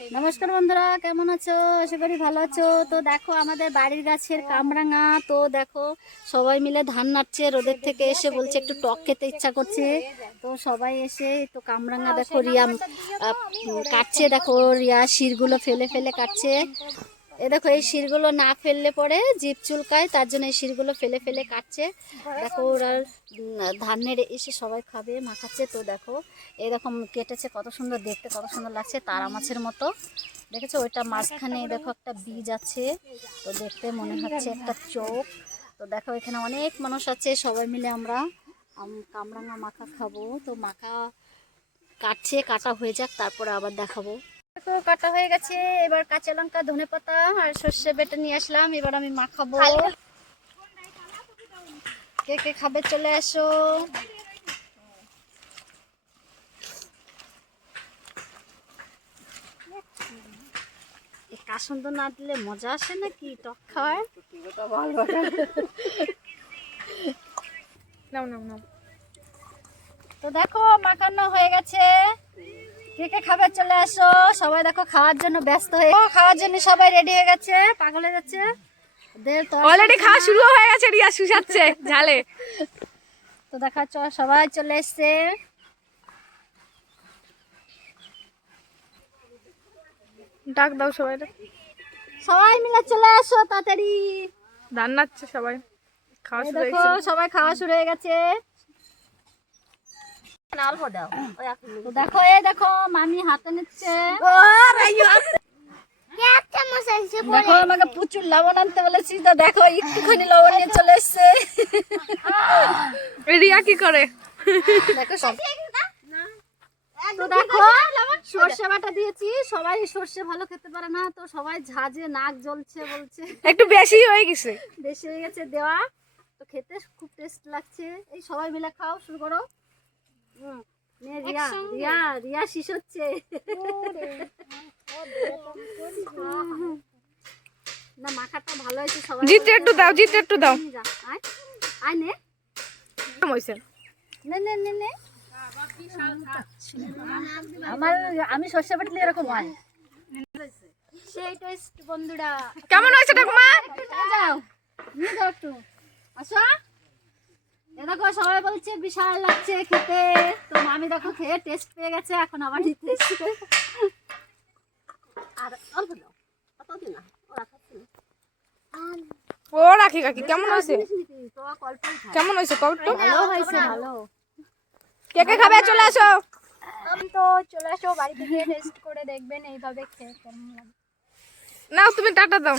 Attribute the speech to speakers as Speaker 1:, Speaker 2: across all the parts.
Speaker 1: নমস্কার বন্ধুরা, কেমন আছো? আশা করি ভালো আছো। তো দেখো, আমাদের বাড়ির গাছের কামরাঙা। তো দেখো, সবাই মিলে ধান নাড়ছে, রোদের থেকে এসে বলছে একটু টক খেতে ইচ্ছা করছে। তো সবাই এসে তো কামরাঙা দেখো, রিয়া কাটছে। দেখো, রিয়া শিরগুলো ফেলে ফেলে কাটছে। এ দেখো এই শিরগুলো না ফেললে পরে জিপ চুলকায় তার জন্য এই শিরগুলো ফেলে ফেলে কাটছে। দেখো ওরা উম, ধান নেড়ে এসে সবাই খাবে মাখাচ্ছে। তো দেখো এরকম কেটেছে কত সুন্দর দেখতে কত সুন্দর লাগছে তারা মাছের মতো। দেখেছ ওইটা মাঝখানে দেখো একটা বীজ আছে। তো দেখতে মনে হচ্ছে একটা চোখ। তো দেখো এখানে অনেক মানুষ আছে সবাই মিলে আমরা কামরাঙা মাখা খাব। তো মাখা কাটছে কাটা হয়ে যাক তারপরে আবার দেখাবো। কাটা হয়ে গেছে। এবার কাঁচা লঙ্কা ধনে পাতা আর সর্ষে বেটে নিয়ে আসলাম। এবার আমি মাখাবো। কে কে খাবে চলে আসো। কাসন্দ না দিলে মজা আসে নাকি টক খাওয়ার?
Speaker 2: নাও নাও নাও।
Speaker 1: তো দেখো মাখানো হয়ে কে কে খাবে চলে আসো সবাই দেখো খাওয়ার জন্য ব্যস্ত হয়ে খাওয়ার জন্য সবাই রেডি হয়ে গেছে। পাগল হয়ে যাচ্ছে।
Speaker 2: অলরেডি খাওয়া শুরু হয়ে গেছে রিয়া শুষাচ্ছে ঝালে।
Speaker 1: তো দেখা চ- সবাই চলে এসছে।
Speaker 2: ডাক দাও সবাই
Speaker 1: সবাই মিলে চলে আসো তাড়াতাড়ি।
Speaker 2: ধান নাচ্ছে সবাই। খাওয়া শুরু
Speaker 1: সবাই খাওয়া শুরু হয়ে গেছে
Speaker 3: অল্প দাও ওই এক মিনিট।
Speaker 1: তো দেখো এই দেখো মামি হাতে নিচ্ছে। দেখো আমাকে প্রচুর লবণ আনতে বলেছি। তো দেখো একটুখানি লবণ নিয়ে চলে এসছে।
Speaker 2: রিয়া কি করে?
Speaker 1: দেখো সব। তো দেখো সর্ষে বাটা দিয়েছি। সবাই সর্ষে ভালো খেতে পারে না। তো সবাই ঝাঁজে নাক জ্বলছে বলছে।
Speaker 2: একটু বেশি হয়ে গেছে।
Speaker 1: বেশি হয়ে গেছে দেওয়া। তো খেতে খুব টেস্ট লাগছে। এই সবাই মিলে খাও শুরু করো। রিয়া রিয়া রিয়া শিশ হচ্ছে। না মাখাটা ভালো হয়েছে সবাই
Speaker 2: জিতে একটু দাও জিতে একটু দাও।
Speaker 1: আয়। আয় নে।
Speaker 2: কেমন হয়েছে?
Speaker 1: নে নে নে নে। আমার আমি সর্ষে বাটলে এরকম হয়। সেই টেস্ট বন্ধুরা।
Speaker 2: কেমন হয়েছে ঠাকুমা?
Speaker 1: যাও। নিয়ে যাও একটু। আসো। দেখো সবাই বলছে বিশাল লাগছে খেতে। তো আমি দেখো খেয়ে টেস্ট পেয়ে গেছে এখন আবার নিতে এসছে।
Speaker 3: আর অল্প দাও অত দিও না ওরা খাচ্ছে
Speaker 2: ও রাখি কাকি কেমন হয়েছে?
Speaker 3: তো অল্পই খায়।
Speaker 2: কেমন হয়েছে কও
Speaker 1: ভালো হয়েছে ভালো।
Speaker 2: কে কে খাবে? চলে আসো।
Speaker 1: তো চলে আসো বাড়ি থেকে টেস্ট করে দেখবেন এইভাবে খেয়ে কেমন লাগে।
Speaker 2: নাও তুমি টাটা দাও।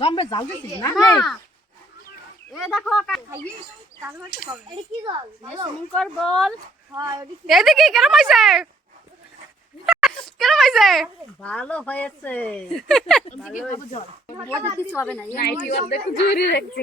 Speaker 3: জম্বে জাল দিছিস না
Speaker 1: এ দেখো। বল হয়
Speaker 2: এদিকে হয়েছে হয়েছে
Speaker 3: ভালো হয়েছে
Speaker 1: কিছু হবে না
Speaker 2: রাখছি